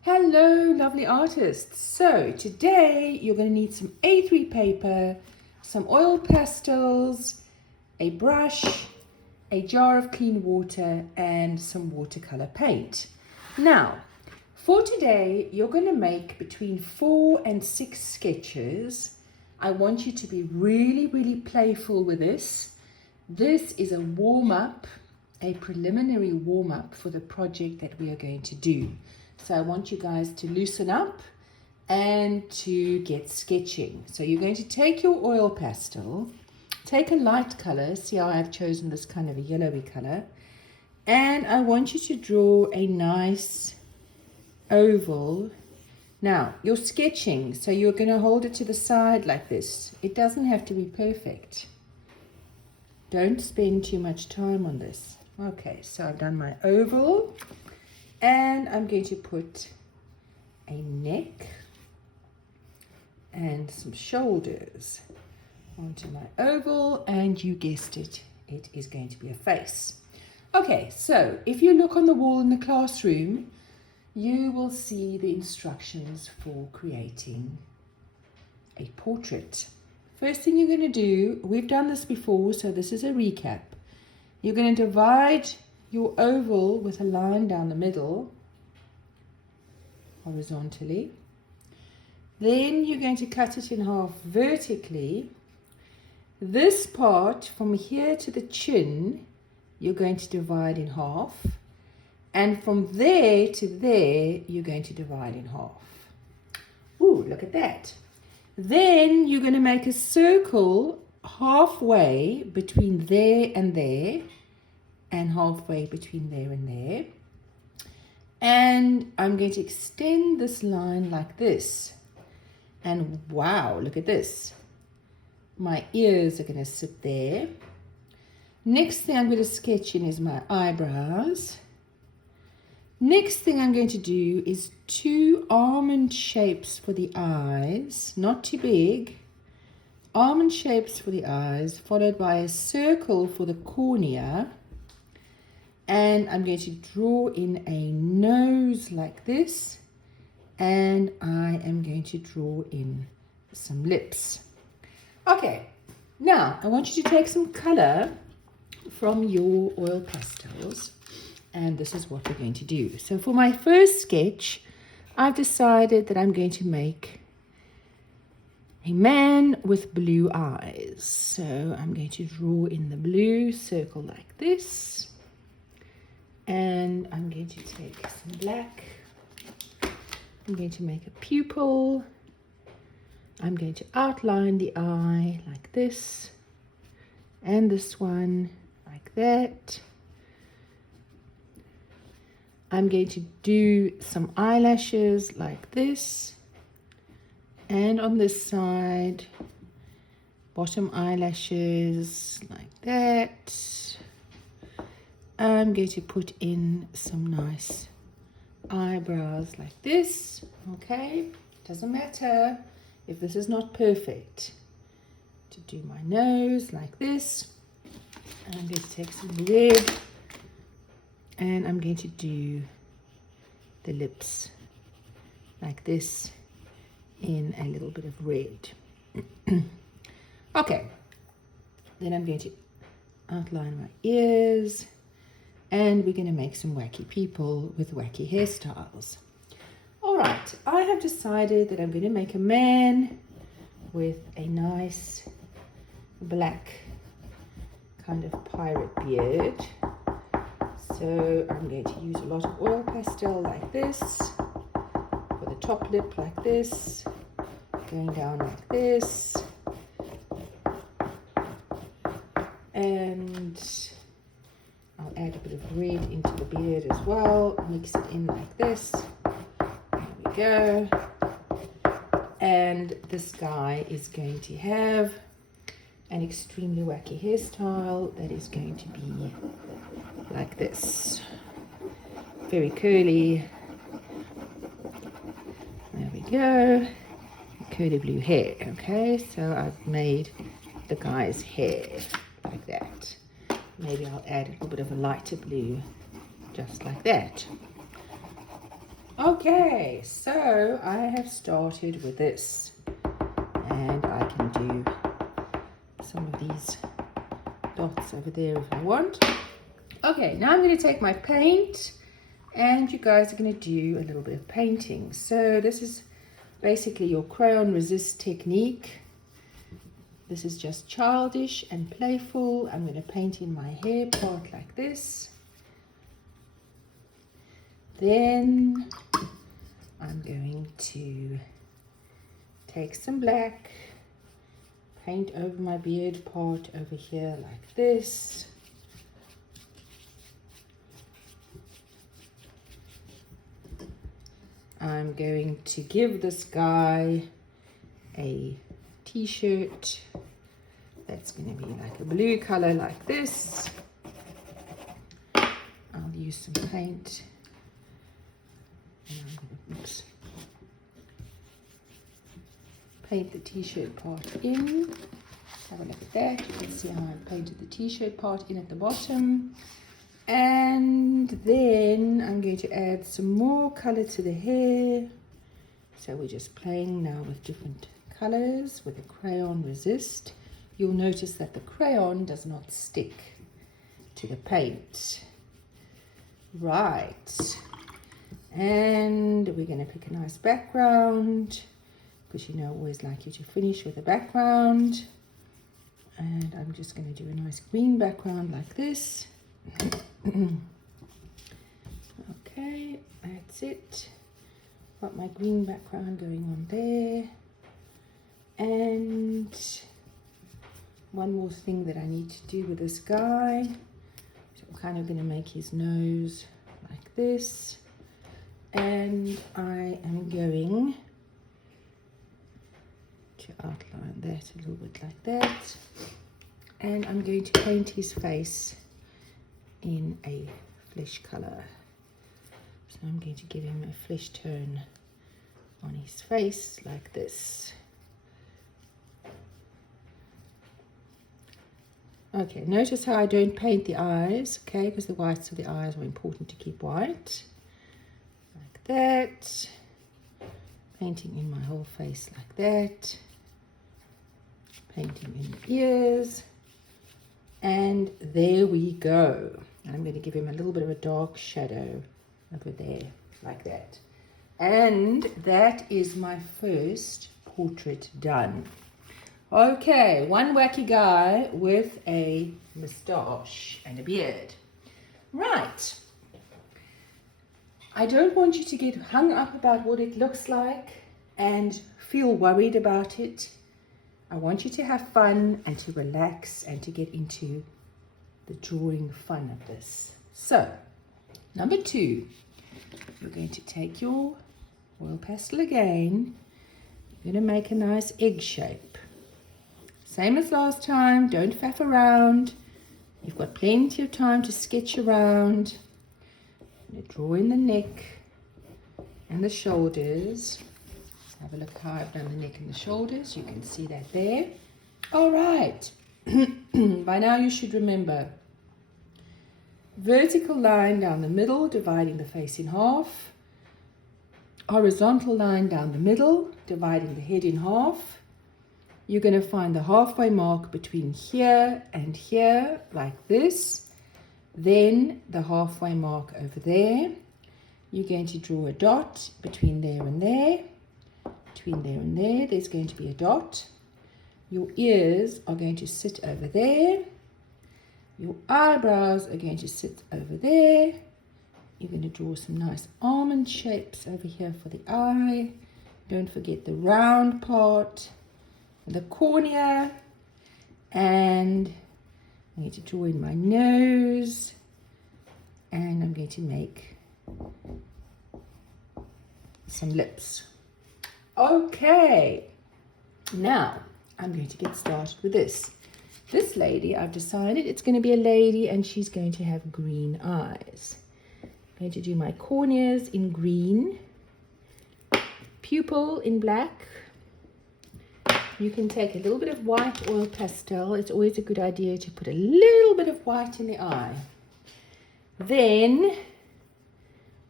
Hello, lovely artists. So today you're going to need some A3 paper, some oil pastels, a brush, a jar of clean water, and some watercolor paint. Now, for today, you're going to make between 4 and 6 sketches. I want you to be really playful with this. This is a warm-up, a preliminary warm-up for the project that we are going to do. So I want you guys to loosen up and to get sketching. So you're going to take your oil pastel, take a light color, see how I've chosen this kind of a yellowy color, and I want you to draw a nice oval. Now, you're sketching, so you're going to hold it to the side like this. It doesn't have to be perfect. Don't spend too much time on this. Okay, so I've done my oval. And I'm going to put a neck and some shoulders onto my oval, and you guessed it, it is going to be a face. Okay, so if you look on the wall in the classroom, you will see the instructions for creating a portrait. First thing you're going to do, we've done this before, so this is a recap. You're going to divide your oval with a line down the middle, horizontally. Then you're going to cut it in half vertically. This part from here to the chin, you're going to divide in half. And from there to there, you're going to divide in half. Ooh, look at that. Then you're going to make a circle halfway between there and there, and halfway between there and there. And I'm going to extend this line like this. And wow, look at this. My ears are going to sit there. Next thing I'm going to sketch in is my eyebrows. Next thing I'm going to do is 2 almond shapes for the eyes, not too big. Almond shapes for the eyes, followed by a circle for the cornea. And I'm going to draw in a nose like this, and I am going to draw in some lips. Okay, now I want you to take some color from your oil pastels, and this is what we're going to do. So for my first sketch, I've decided that I'm going to make a man with blue eyes. So I'm going to draw in the blue circle like this. And I'm going to take some black. I'm going to make a pupil. I'm going to outline the eye like this. And this one like that. I'm going to do some eyelashes like this. And on this side, bottom eyelashes like that. I'm going to put in some nice eyebrows like this. Okay, doesn't matter if this is not perfect. To do my nose like this. And I'm going to take some red, and I'm going to do the lips like this in a little bit of red. Okay, then I'm going to outline my ears. And we're going to make some wacky people with wacky hairstyles. All right, I have decided that I'm going to make a man with a nice black kind of pirate beard. So I'm going to use a lot of oil pastel like this, for the top lip like this, going down like this, and I'll add a bit of red into the beard as well, mix it in like this. There we go. And this guy is going to have an extremely wacky hairstyle that is going to be like this. Very curly. There we go. Curly blue hair. Okay, so I've made the guy's hair like that. Maybe I'll add a little bit of a lighter blue, just like that. Okay, so I have started with this, and I can do some of these dots over there if I want. Okay, now I'm going to take my paint, and you guys are going to do a little bit of painting. So this is basically your crayon resist technique. This is just childish and playful. I'm going to paint in my hair part like this. Then I'm going to take some black, paint over my beard part over here like this. I'm going to give this guy a t-shirt that's going to be like a blue color like this. I'll use some paint. Oops. Paint the t-shirt part in. Have a look at that. You can see how I painted the t-shirt part in at the bottom. And then I'm going to add some more color to the hair. So we're just playing now with different colors with the crayon resist. You'll notice that the crayon does not stick to the paint. Right. And we're going to pick a nice background, because you know I always like you to finish with a background. And I'm just going to do a nice green background like this. Okay, that's it. Got my green background going on there. And one more thing that I need to do with this guy. So I'm kind of going to make his nose like this. And I am going to outline that a little bit like that. And I'm going to paint his face in a flesh color. So I'm going to give him a flesh tone on his face like this. Okay, notice how I don't paint the eyes, okay, because the whites of the eyes are important to keep white. Like that. Painting in my whole face like that. Painting in the ears. And there we go. And I'm going to give him a little bit of a dark shadow over there, like that. And that is my first portrait done. Okay, one wacky guy with a moustache and a beard. Right. I don't want you to get hung up about what it looks like and feel worried about it. I want you to have fun and to relax and to get into the drawing fun of this. So, number 2, you're going to take your oil pastel again. You're going to make a nice egg shape. Same as last time, don't faff around. You've got plenty of time to sketch around. I'm going to draw in the neck and the shoulders. Have a look how I've done the neck and the shoulders. You can see that there. All right. By now you should remember. Vertical line down the middle, dividing the face in half. Horizontal line down the middle, dividing the head in half. You're going to find the halfway mark between here and here, like this. Then the halfway mark over there. You're going to draw a dot between there and there. Between there and there, there's going to be a dot. Your ears are going to sit over there. Your eyebrows are going to sit over there. You're going to draw some nice almond shapes over here for the eye. Don't forget the round part, the cornea, and I'm going to draw in my nose, and I'm going to make some lips. Okay, now I'm going to get started with this. This lady, I've decided it's going to be a lady and she's going to have green eyes. I'm going to do my corneas in green, pupil in black. You can take a little bit of white oil pastel. It's always a good idea to put a little bit of white in the eye. Then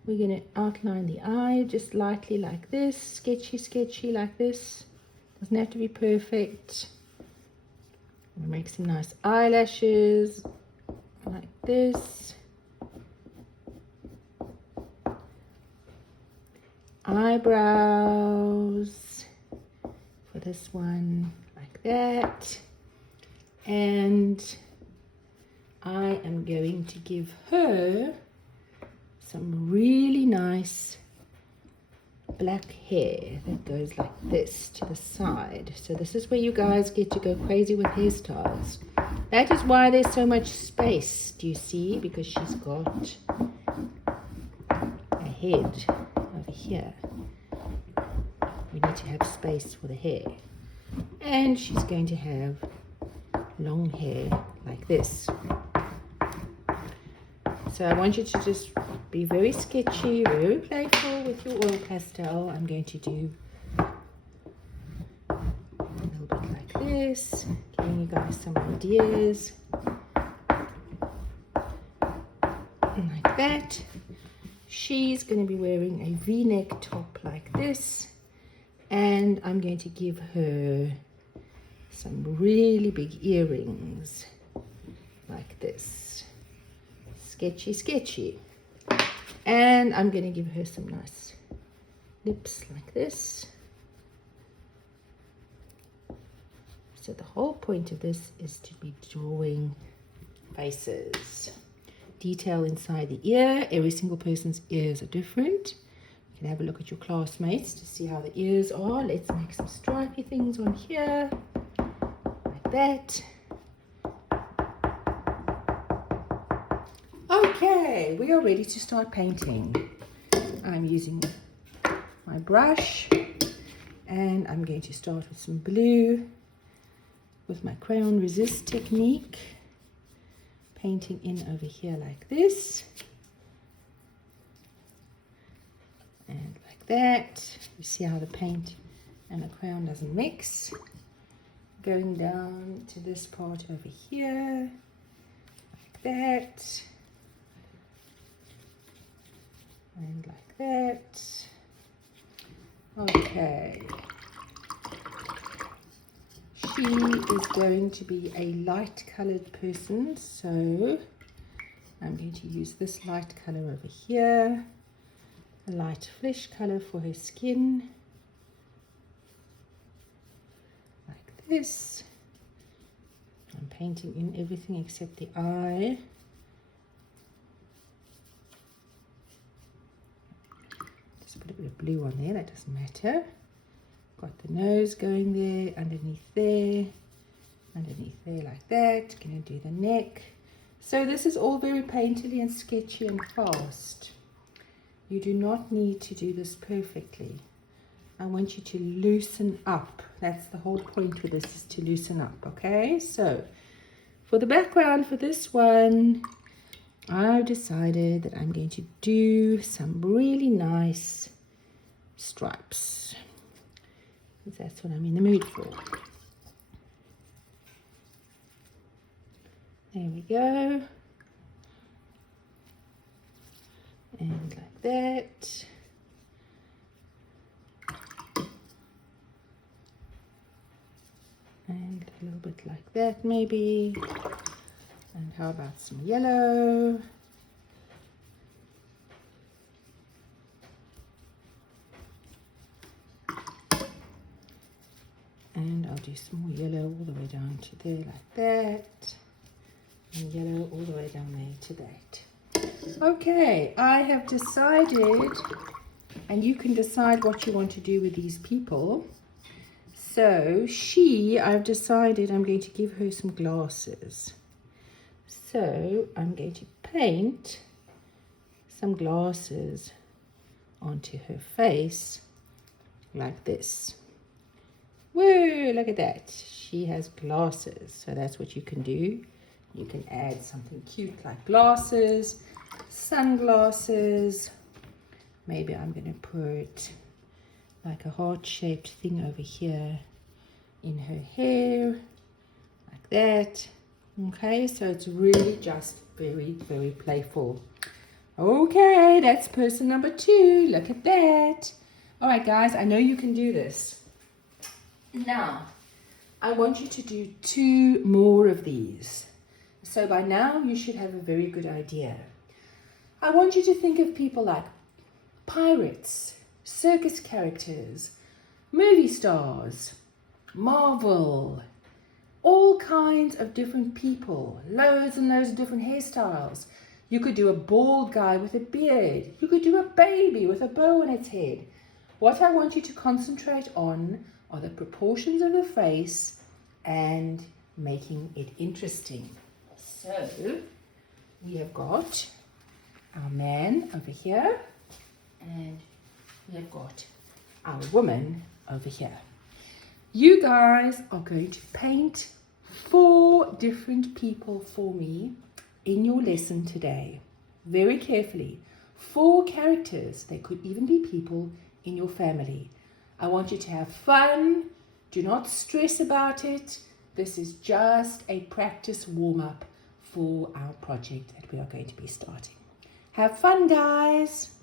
we're going to outline the eye just lightly like this, sketchy like this. Doesn't have to be perfect. I'm going to make some nice eyelashes like this. Eyebrows for this one like that. And I am going to give her some really nice black hair that goes like this to the side. So this is where you guys get to go crazy with hairstyles. That is why there's so much space, do you see? Because she's got a head over here. We need to have space for the hair. And she's going to have long hair like this. So I want you to just be very sketchy, very playful with your oil pastel. I'm going to do a little bit like this, giving you guys some ideas. Like that. She's going to be wearing a V-neck top like this. And I'm going to give her some really big earrings like this. Sketchy. And I'm going to give her some nice lips like this. So the whole point of this is to be drawing faces. Detail inside the ear. Every single person's ears are different. You can have a look at your classmates to see how the ears are. Let's make some stripy things on here. Like that. Okay, we are ready to start painting. I'm using my brush and I'm going to start with some blue with my crayon resist technique, painting in over here like this and like that. You see how the paint and the crayon doesn't mix. Going down to this part over here like that. And like that. Okay. She is going to be a light colored person, so I'm going to use this light color over here. A light flesh color for her skin. Like this. I'm painting in everything except the eye. Put a bit of blue on there, that doesn't matter. Got the nose going there, underneath there like that. Gonna do the neck. So this is all very painterly and sketchy and fast. You do not need to do this perfectly. I want you to loosen up. That's the whole point with this, is to loosen up, okay? So for the background for this one, I've decided that I'm going to do some really nice stripes. Because that's what I'm in the mood for. There we go. And like that. And a little bit like that maybe. And how about some yellow? And I'll do some more yellow all the way down to there like that. And yellow all the way down there to that. Okay, I have decided, and you can decide what you want to do with these people. So I've decided I'm going to give her some glasses. So I'm going to paint some glasses onto her face like this. Whoa, look at that. She has glasses. So that's what you can do. You can add something cute like glasses, sunglasses. Maybe I'm going to put like a heart-shaped thing over here in her hair, like that. Okay, so it's really just very, very playful. Okay, that's person number 2. Look at that. All right, guys, I know you can do this. Now, I want you to do 2 more of these. So by now, you should have a very good idea. I want you to think of people like pirates, circus characters, movie stars, Marvel, all kinds of different people, loads and loads of different hairstyles. You could do a bald guy with a beard. You could do a baby with a bow on its head. What I want you to concentrate on are the proportions of the face and making it interesting. So, we have got our man over here and we have got our woman over here. You guys are going to paint 4 different people for me in your lesson today. Very carefully. 4 characters. They could even be people in your family. I want you to have fun. Do not stress about it. This is just a practice warm-up for our project that we are going to be starting. Have fun, guys.